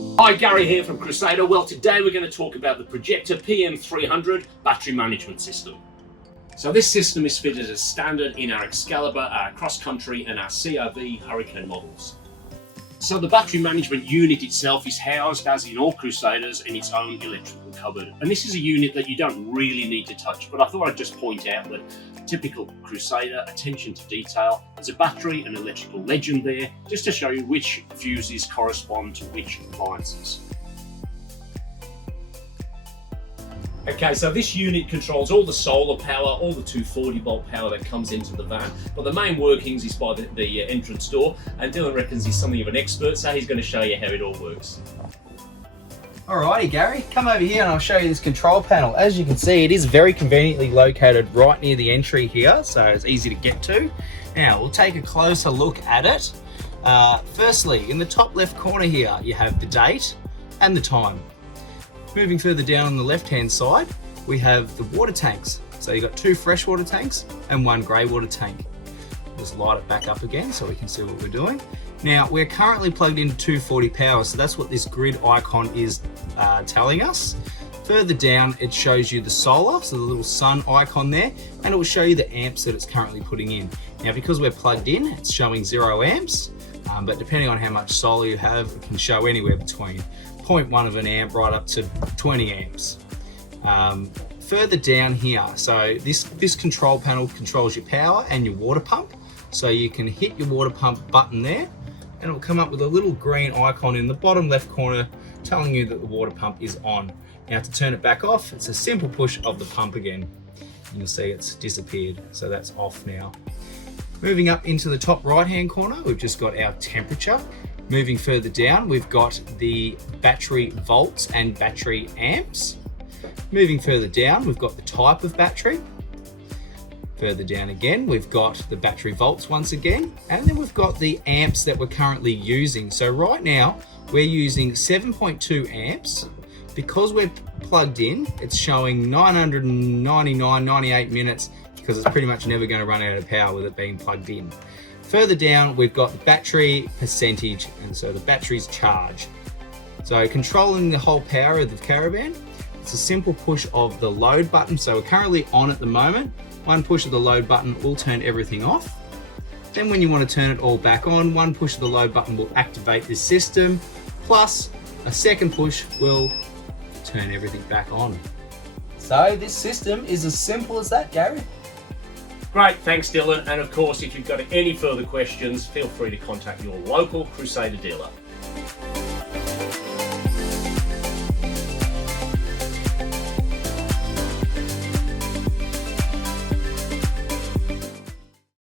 Hi, Gary here from Crusader. Well, today we're going to talk about the Projecta PM300 battery management system. So this system is fitted as standard in our Excalibur, our Cross Country and our CRV Hurricane models. So the battery management unit itself is housed, as in all Crusaders, in its own electrical cupboard. And this is a unit that you don't really need to touch, but I thought I'd just point out that typical Crusader attention to detail. There's a battery and electrical legend there, just to show you which fuses correspond to which appliances. Okay, so this unit controls all the solar power, all the 240 volt power that comes into the van, but the main workings is by the entrance door, and Dylan reckons he's something of an expert, so he's going to show you how it all works. Alrighty Gary, come over here and I'll show you this control panel. As you can see, it is very conveniently located right near the entry here, so it's easy to get to. Now, we'll take a closer look at it. Firstly, in the top left corner here, you have the date and the time. Moving further down on the left-hand side, we have the water tanks. So you've got 2 freshwater tanks and 1 grey water tank. Just light it back up again so we can see what we're doing. Now, we're currently plugged into 240 power, so that's what this grid icon is telling us. Further down, it shows you the solar, so the little sun icon there, and it will show you the amps that it's currently putting in. Now, because we're plugged in, it's showing 0 amps, but depending on how much solar you have, it can show anywhere between 0.1 of an amp right up to 20 amps. Further down here, so this control panel controls your power and your water pump. So you can hit your water pump button there, and it will come up with a little green icon in the bottom left corner telling you that the water pump is on. Now, to turn it back off, it's a simple push of the pump again. You'll see it's disappeared, so that's off now. Moving up into the top right hand corner, we've just got our temperature. Moving further down, we've got the battery volts and battery amps. Moving further down, we've got the type of battery. Further down again, we've got the battery volts once again, and then we've got the amps that we're currently using. So right now, we're using 7.2 amps. Because we're plugged in, it's showing 98 minutes, because it's pretty much never going to run out of power with it being plugged in. Further down, we've got the battery percentage, and so the battery's charge. So controlling the whole power of the caravan, it's a simple push of the load button. So we're currently on at the moment. One push of the load button will turn everything off. Then when you want to turn it all back on, one push of the load button will activate this system, plus a second push will turn everything back on. So this system is as simple as that, Gary. Great, thanks Dylan, and of course if you've got any further questions, feel free to contact your local Crusader dealer.